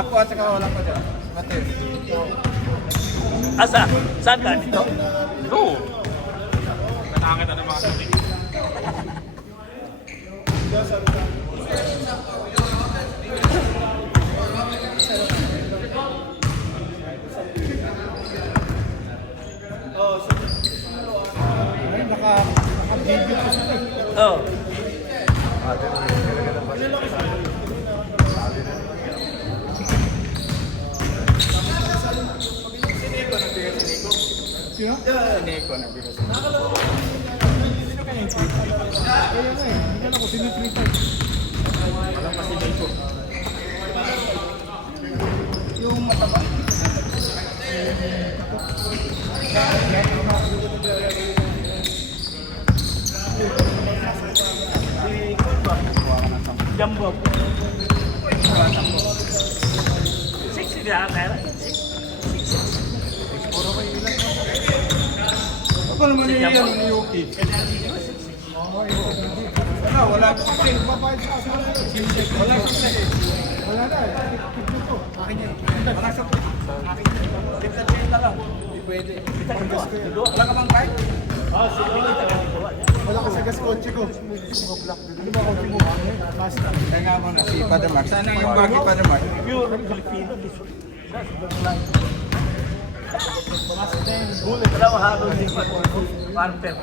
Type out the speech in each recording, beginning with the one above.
Ako at saka wala pa dyan. Mateo. Asa? Saan ka? Dito? No. Natangit na ng mga tubig. Ay, naka-video ko sila. Oh. Sino? Neko na bigas. Sino kaya yung tweet? Kaya nga eh. Hindi ko sinitweet. Walang pa si Neko. Yung mataba. Jumbo. 60 na kaya. Ako naman yung yan ni Yuki. Wala pa kasi. Babayad sa aso. Wala pa kasi. Wala na eh. Akin yan. Wala sa akin yan. Tipsa chain na lang. Hindi pwede. Wala ka bang kahit? Wala ka sa gas kotse ko. Ano ba kotse mo? Kaya nga mo na si Father Mark. Sana yung bagi Father Mark? Pure Filipino. Dalawa halo ni Parter.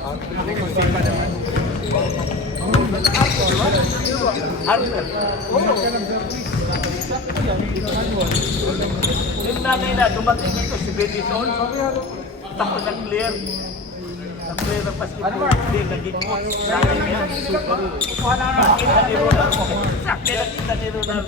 Harper. Yung nanay na dumating dito si Benison. Tapos nag-clear. Nag-clear ng basketball. Hindi, nag-coach. Nanay niya. Nakita ni Ronaldo. Nakita ni Ronaldo.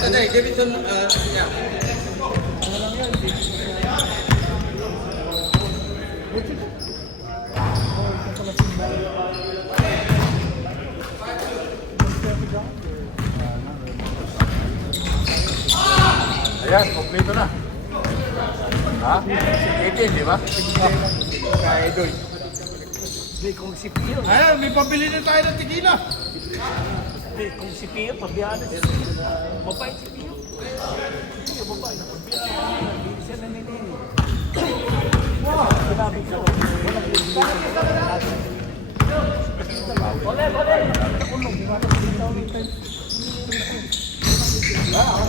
Today, Davidson, yeah. Ayan, kompleto na. Ha? 18, di ba? Kaya Edoy. Hindi, kung si Pio. Ayan, may pabili na tayo ng tequila. Hindi, kung si Pio, pabiyanan siya. Mabait si Pio. Si Pio, mabait. Pabiyanan. Hindi siya nanininig. Sinabi ko. Walang Ole. Nakulong.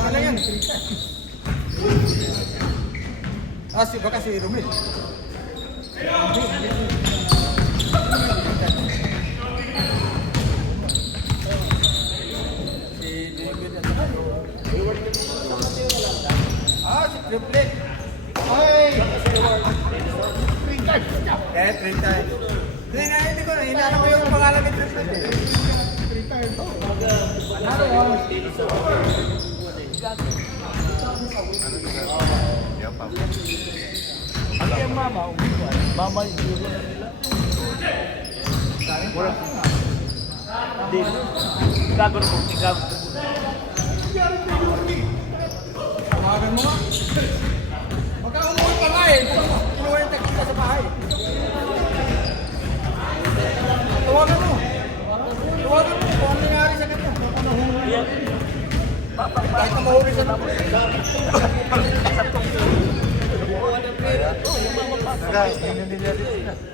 Ano yan? Baka si Romel. Si Triplet. Ay! 3 times. Eh, 3 times. Hindi ko na. Hinala ko yung pangalan ni Triplet. 3 times. Ano yung mama? Mama yung hero na nila. Hindi. Gagawin ko. Tawagan mo nga. Huwag kang umuwi pa nga eh. Puro yung tequila sa bahay. Tawagan mo. Tawagan mo kung ano nangyari sa kanya. Yan. Kahit na mahuli sa tapos.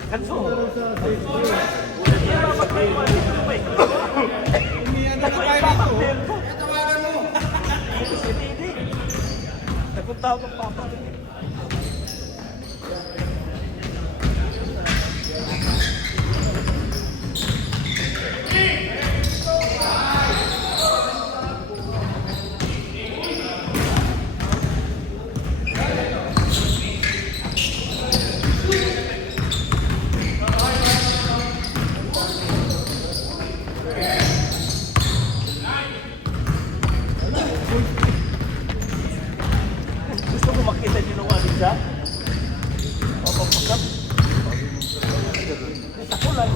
Kanso. Tawagan mo. Nagpunta ako ng papa. Gusto ko makita nyo nung ano siya? O, pagpagkap. lang.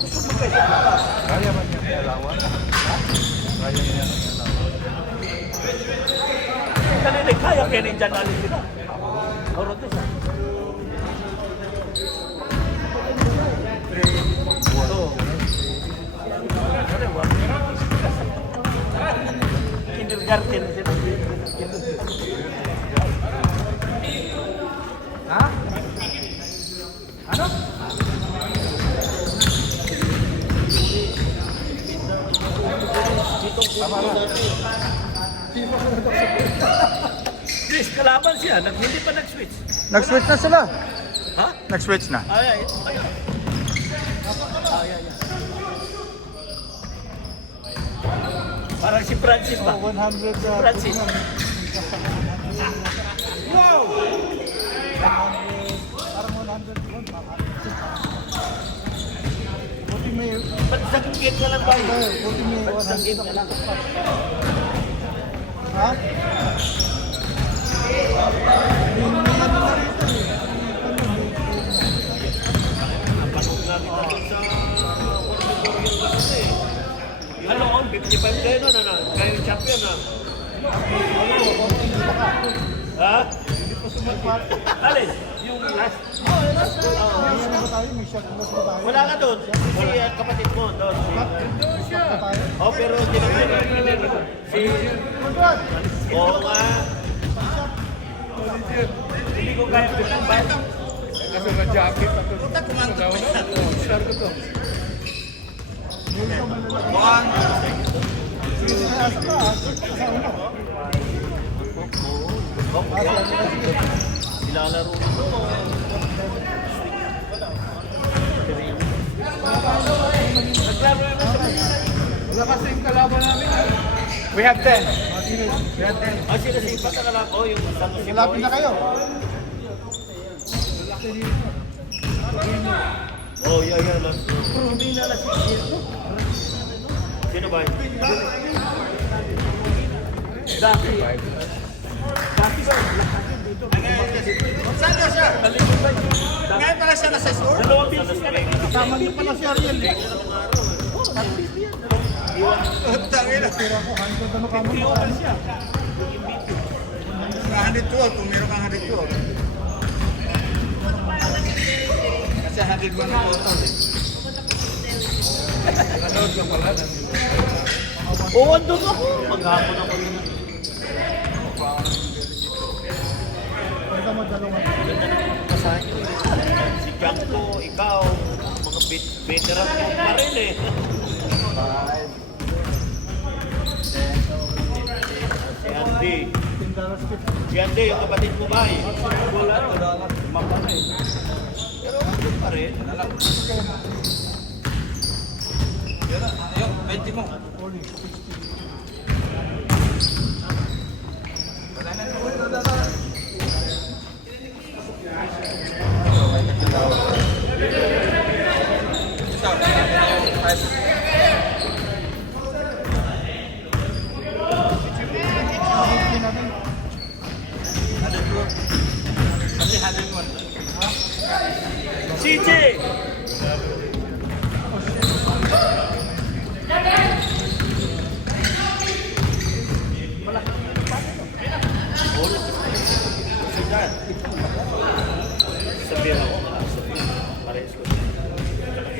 Gusto mo kayo sa mga. Kaya man niya alawan. Kaya niya alawan. Kanina kaya kaya ni Jan Ali sila. Oro to sa. Kindergarten sila. Ha? Ano? Chris, kalaban siya. Hindi pa nag-switch. Nag-switch na sila. Ha? Nag-switch na. Ay, ay. Parang si Francis ba? 100 Francis. Wow! Parang 101. Buti may... Ba't isang game na lang ba yun? Buti may Ba't isang 100. game na lang? Ha? Napanood namin na doon sa ano, 55 kayo nun, ano? Kayo yung champion, ha? Ha? Alin? Yung last? May ano ba tayo? May shot ba tayo? Wala ka doon. Si kapatid mo doon. Ba tayo? Oh, pero tinanong si... Oo nga. Hindi ko kaya pinambay. Kasi na-jacket ako. Start ko to. Nilalaro nito. Naglaro naman sa Manila. Wala kasi yung kalaban namin. We have 10. Ah, sila si Ipat na lang. Oh, yung Santo si Lapit na kayo. Oh, yeah, lang. Hindi na lang si Sino ba yun? Dati. Dati ba? Saan ka siya? Ngayon pala siya nasa store? Dalawang beses ka rin. Kasama niyo pala si Ariel. Tangina. Ano ka mo? siya. 112 kung meron kang 112. Kasi 101 na total eh. Nanood ka pala. Oo, andun ako. Maghapon ako nun. Ito mo dalawa. Kasahin ko si Janko, ikaw, mga veteran pa rin eh. Si Andy. Si Andy, yung kapatid mo ba eh? Wala na. Mapa na eh. Pero andun pa rin. Yung 20 mo. CJ! Sabihan ako, parehas ko.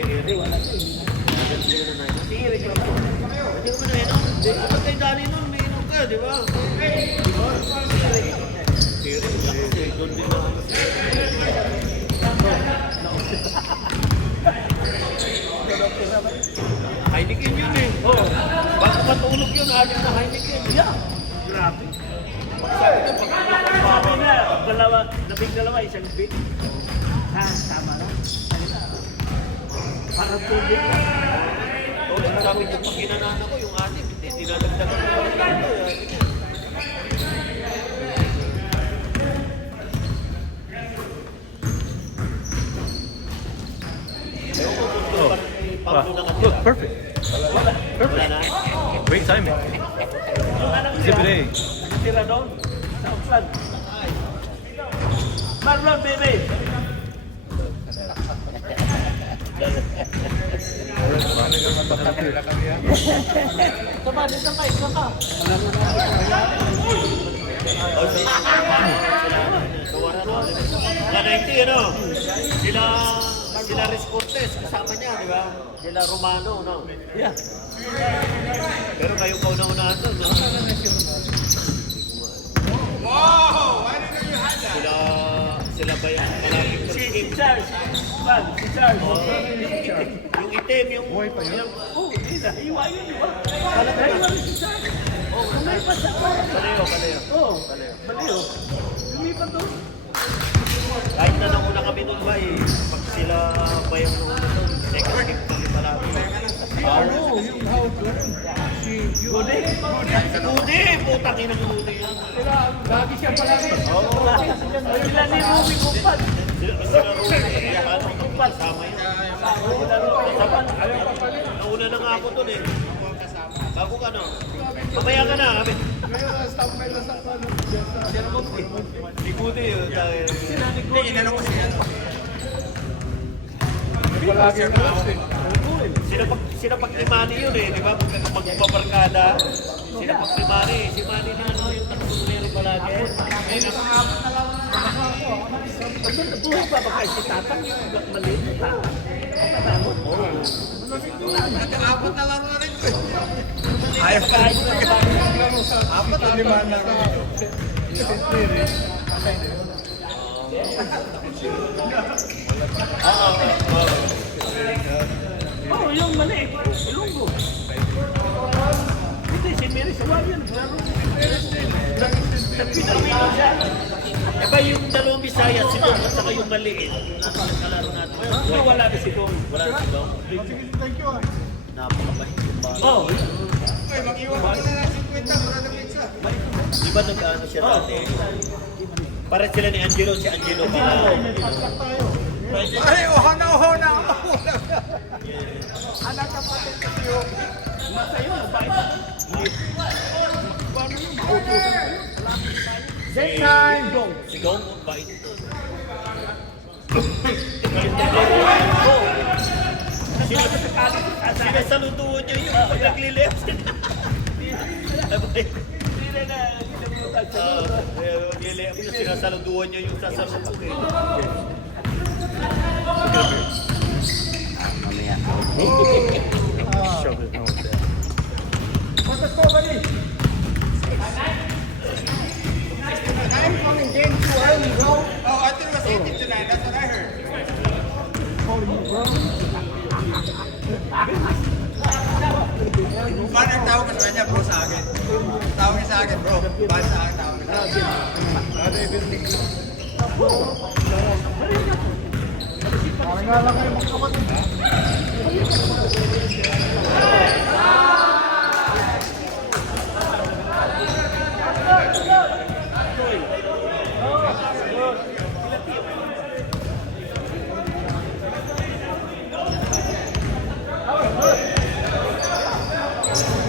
Hindi, wala. Hindi ko man inom. Hindi ko man kayo dali nun, may inom ka, di ba? Di ba? Doon din ako. Heineken yun eh. Oh, bago matulog yun, adik na Heineken. Yeah. Grabe. Sabi na, labing dalawa, isang bit. Ha, tama lang. Parang tubig lang. O, sabi niya, pag ginanana ko, yung adik, hindi, dinadagdagan ko. Look, perfect. Perfect. Great timing. Exhibit A. Tira doon, sa Oxford. Marlon, baby. Tama, dito ka, isa ka. Sila 90, ano? Sila Riz Cortez, kasama niya, di ba? Sila Romano, no? Yeah. Pero kayo kauna-unahan doon, no? Sila ba yan? Malapit Si Charles. Man, si Charles. yung itim, yung... Oh, hindi na. Iwa yun, di ba? Iwa rin si Charles. Oh, lumipat siya. Kaleo. Oh, baliw. Lumipat doon. Kahit na nauna kami doon ba eh, pag sila ba yung nauna doon, next week kami palagi. Yung hawak ko rin. Si Gode. Ludi! Putang ina ng Ludi yan. lagi siya palagi. Sila ni Ruby Kumpat. Sila Rudy, kaya paano kung kasama yun? Sila Ruby Kumpat. Nauna na nga ako doon eh. Bago ka no? Mamaya ka na. Ngayon, stop by na sa ano. Di Ludi yun. Sila ni Gode. Palagi ang alas eh. Sila pag-imani yun eh, di ba? Magpaparkada. Sila pag-imani. Si Manny na ano yung nagsusulero palagi. Buhay pa ba kayo si Tatang? Maliit na Tatang. Katamot. Apat na lang rin ko. Ayaw ka. Apat na lima na rin. Oo, yung maliit. Ilunggo. Hindi, si Mary Sawag yan. Nagpinawin siya. Eh ba yung dalawang Bisaya, si Dong at saka yung maliit? Kalaro natin. Wala na si Dong. Wala si Dong. Thank you ah. Napakabait yung bata. Oh, Okay, mag-iwan ko na lang 50 para na pizza. Di ba nag-ano siya dati? Para sila ni Angelo, si Angelo pala. Ay, oho na. Anak kapatid ko yun. masaya. Bait. Same time. Dong. Si Dong, bait ito. Sinasalutuan niyo yung pag naglilip. Hindi na kinabutan sa Naglilip niyo, sinasalutuan niyo yung sasalutuin. I'm coming in too early, bro. Oh, I thought it was 18 tonight. That's what I heard. Paano yung tawag ka sa kanya, bro, sa akin? Tawag niya sa akin, bro. Paano sa akin, tawag niya sa akin? Parang nga lang kayo magkapatid.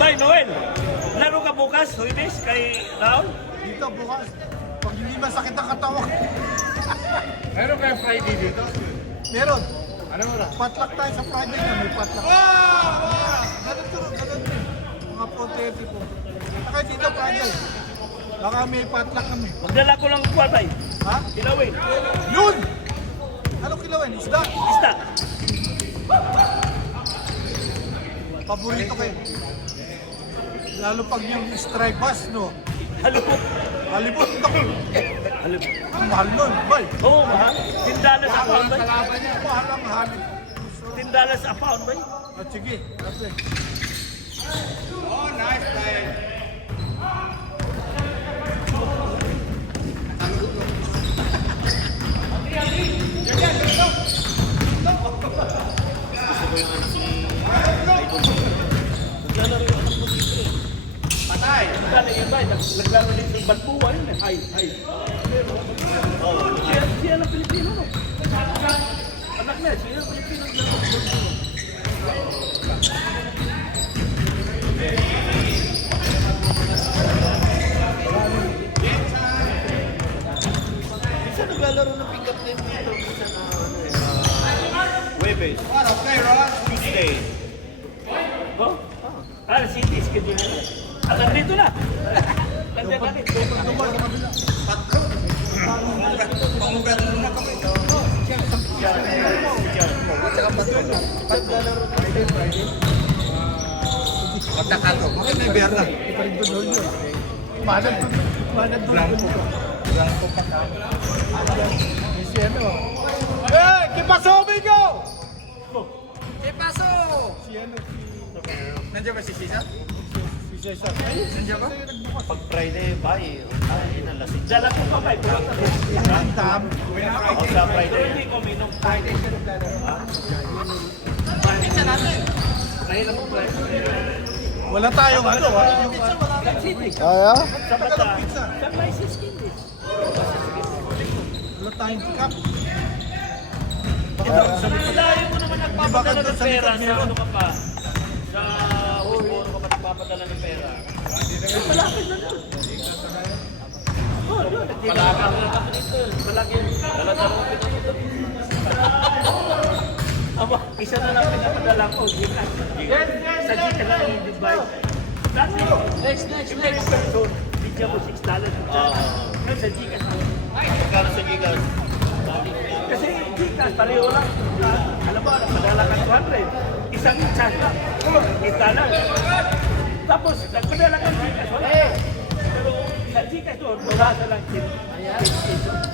Bay, Noel, laro ka bukas, Huwebes, kay Raul? Dito bukas. Pag hindi masakit ang katawan. Meron kayo Friday dito? Meron. Ano mo na? Potluck tayo sa Friday na may potluck. Ganun to, ganun. Mga 4:30 po. Saka dito Friday. Baka may potluck kami. Magdala ko lang kuwan, Bay. Ha? Ilawin. Yun! Anong kilawin? Isda? Isda. Paborito kayo. Lalo pag yung strike bass, no? Halupok. Halibot, naku. Halupok. Ang mahal nun, boy. Oo, mahal. $10 a pound, Bay. Mahal ang halib. $10 a pound, Bay. At sige, ate. Oh, nice, Brian. Patay. Magdala yun, Bay. Naglaro din sa Balboa yun, eh. Ay. Siya ng Pilipino, no? Anak niya, siya ng Pilipino. Minsan naglalaro naglalaro ng pick-up line dito sa Webes. Tuesday. Go? City, schedule nila. Hanggang dito na. Nandiyan na rin. Pagkakato. Bakit may berna? Manag doon. Blanco. Blanco pa ka. Si ano? Eh! Kipaso, Bigo! Eh, paso! Si ano? Nandiyan ba si Cesar? Si Cesar. Nandiyan ba? Pag Friday, bye. Ay, nalasing. Dala ko pa ba? Pulang na rin. Ang dam. Ako sa Pero Friday. hindi ko minom. Friday siya naglalaro. Bakit siya natin? Mahirap mo ba? Wala tayong ano. City. Kaya? Sa bata. Sa may siskin din. Wala tayong pick-up. Dahil mo naman nagpapadala ng pera sa ano ka pa. Sa Oro ka pa nagpapadala ng pera. Malapit na doon. Oh, doon. Malapit na ako dito. Malaki. Dala-dala ko pinapadala. Aba, isa na lang pinapadala ko. Sa Gcash lang yung divide. Next. Person, bigyan mo $6. Ngayon sa Gcash lang. Magkano sa Gigas? Kasi Gcash, pareho lang. Alam mo, padala ka 200. Isang charge lang. Kita na. Tapos, nagpadala ka Gcash, wala. Pero sa Gcash doon, mabasa lang 10 pesos.